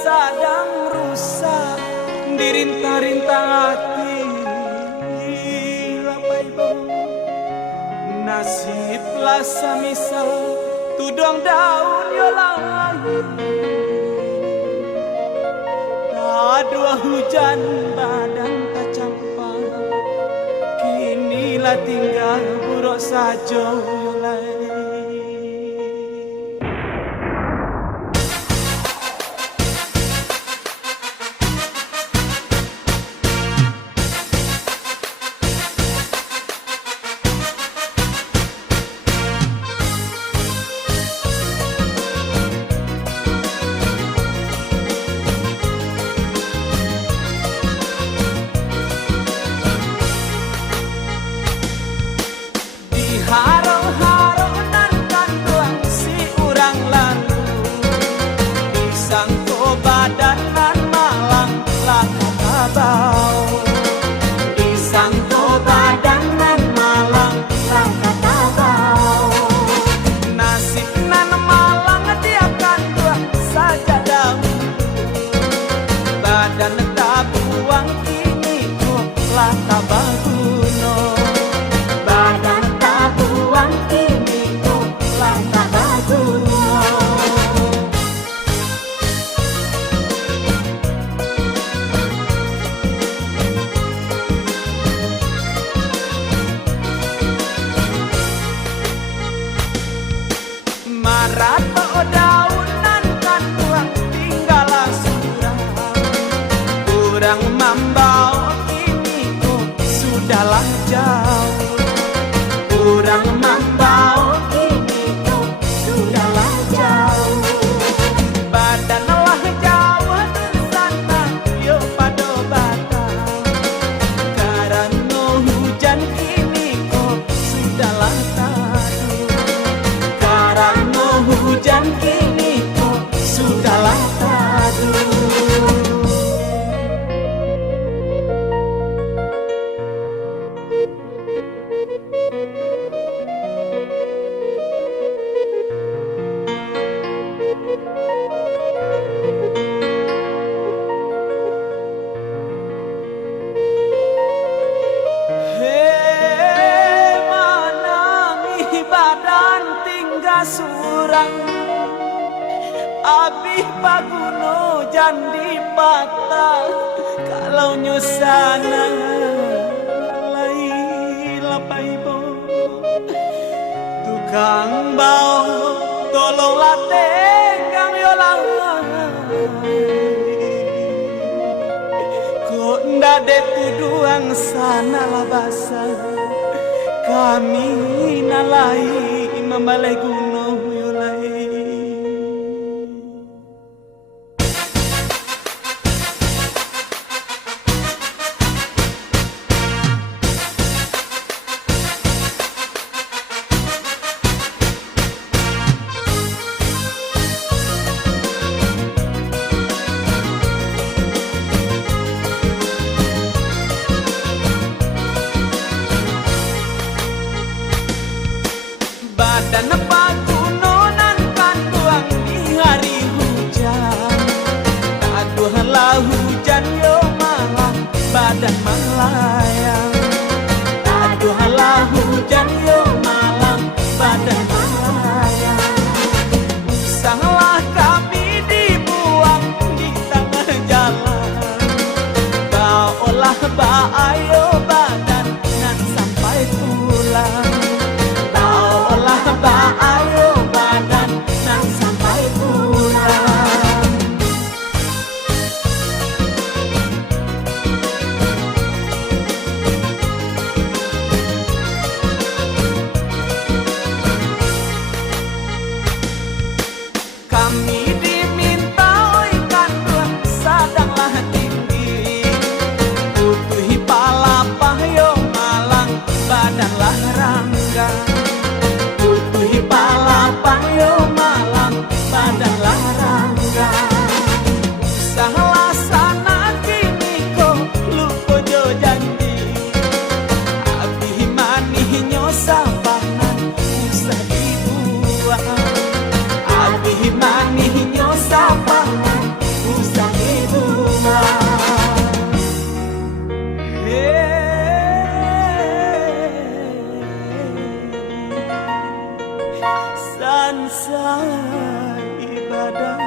sadang rusak dirintah-rintah hati lapai bom nasib lah samisal tudong daun yolai dua hujan badan tak campak kinilah tinggal buruk saja yolai. Haro-haro nan kanduang si urang lalu disangko badan nan malang laka tabau disangko badan nan malang laka tabau nasib nan malang dia kanduang saja daun badan tabuang kini kok laka baguno Marato daunan kan tuang tinggal surang kurang mambau kini kok sudahlah jauh kurang mambau kini kok sudahlah jauh badan lah jauh sana yo pada batang karena hujan kini kok sudahlah hujan kini kok sudahlah taduh. Hei manangi badan tinggal surang abih paguno jandi patah kalau nyusana lai lapai bo tukang bau tolonglah tegang yolang kok ndade tuduang sana lah basah kami nalai membalai gunung yolai. Badan pagunonan kan tuang di hari hujan taduhlah hujan yo malang badan melayang taduhlah hujan yo malang badan melayang usahlah kami dibuang di tengah jalan baolah baayo badan nan sampai pulang ayo badan nan sampai pulang kami diminta oi kanduang sadanglah tinggi butuhi palapah yo malang badanlah rangga palapang yo malang badanlah rangga usahlah sana kini kok lupa jo janji abih manih nyo sabanan usah dibuang abih manih nyo sabanan usah sansai ibadah